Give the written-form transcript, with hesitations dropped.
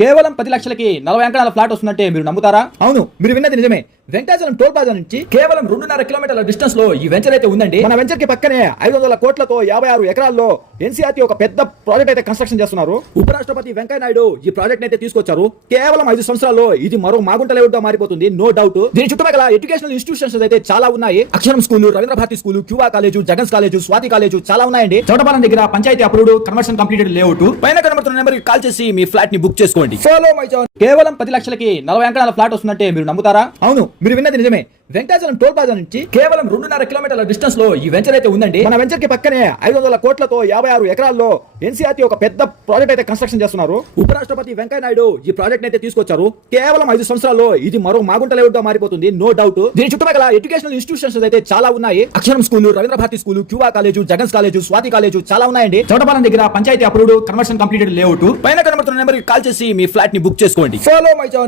కేవలం 10 లక్షలకి 40 అంకణాల ఫ్లాట్ వస్తుందంటే మీరు నమ్ముతారా? అవును, మీరు విన్నది నిజమే. వెంకటాచలం టోల్ ప్లాజా నుంచి కేవలం 2.5 కిలోమీటర్ల డిస్టెన్స్ లో ఈ వెంచర్ అయితే ఉందండి. మన వెంచర్ కి పక్కనే 500 కోట్లతో 56 ఎకరాల్లో ఎన్సీఆర్టీ ఒక పెద్ద ప్రాజెక్ట్ అయితే కన్స్ట్రక్షన్ చేస్తున్నారు. ఉపరాష్ట్రపతి వెంకయ్య నాయుడు ఈ ప్రాజెక్ట్ అయితే తీసుకొచ్చారు. కేవలం 5 సంవత్సరాల్లో ఇది మరో మాగుంట లేఅవుట్ గా మారిపోతుంది, నో డౌట్. దీని చుట్టుపక్కల ఎడ్యుకేషనల్ ఇన్స్టిట్యూషన్స్ అయితే చాలా ఉన్నాయి. Aksharam school, Ravindra Bharati school, Cuba college, Jagan's college, Swathi college చాలా ఉన్నాయండి. చౌటపాలెం దగ్గర panchayati approved conversion completed layout. పైన కనబడుతున్న నెంబర్ కి కాల్ చేసి మీ ఫ్లాట్ ని బుక్ చేసుకోండి. Follow my channel. కేవలం 10 లక్షలకి 40 అంకణాల ఫ్లాట్ వస్తుందంటే మీరు నమ్ముతారా? అవును, మీరు విన్నది నిజమే. వెంకటాచలం టోల్ ప్లాజా నుంచి కేవలం 2.5 కిలోమీటర్ల డిస్టెన్స్ లో ఈ వెంచర్ అయితే ఉందండి. మన వెంచర్ కి పక్కనే 500 కోట్లతో 56 ఎకరాల్లో ఎన్సీఆర్టీ ఒక పెద్ద ప్రాజెక్ట్ అయితే కన్స్ట్రక్షన్ చేస్తున్నారు. ఉపరాష్ట్రపతి వెంకయ్య నాయుడు ఈ ప్రాజెక్ట్ అయితే తీసుకొచ్చారు. కేవలం 5 సంవత్సరాల్లో ఇది మరో మాగుంట లేఅవుట్ గా మారిపోతుంది, నో డౌట్. దీని చుట్టుపక్కల ఎడ్యుకేషనల్ ఇన్స్టిట్యూషన్స్ అయితే చాలా ఉన్నాయి. Aksharam school, Ravindra Bharati school, Cuba college, Jagan's college, Swathi college చాలా ఉన్నాయండి. చౌటపాలెం దగ్గర panchayati approved conversion completed layout. పైన కనబడుతున్న నెంబర్ కి కాల్ చేసి మీ ఫ్లాట్ ని బుక్ చేసుకోండి. Follow my channel.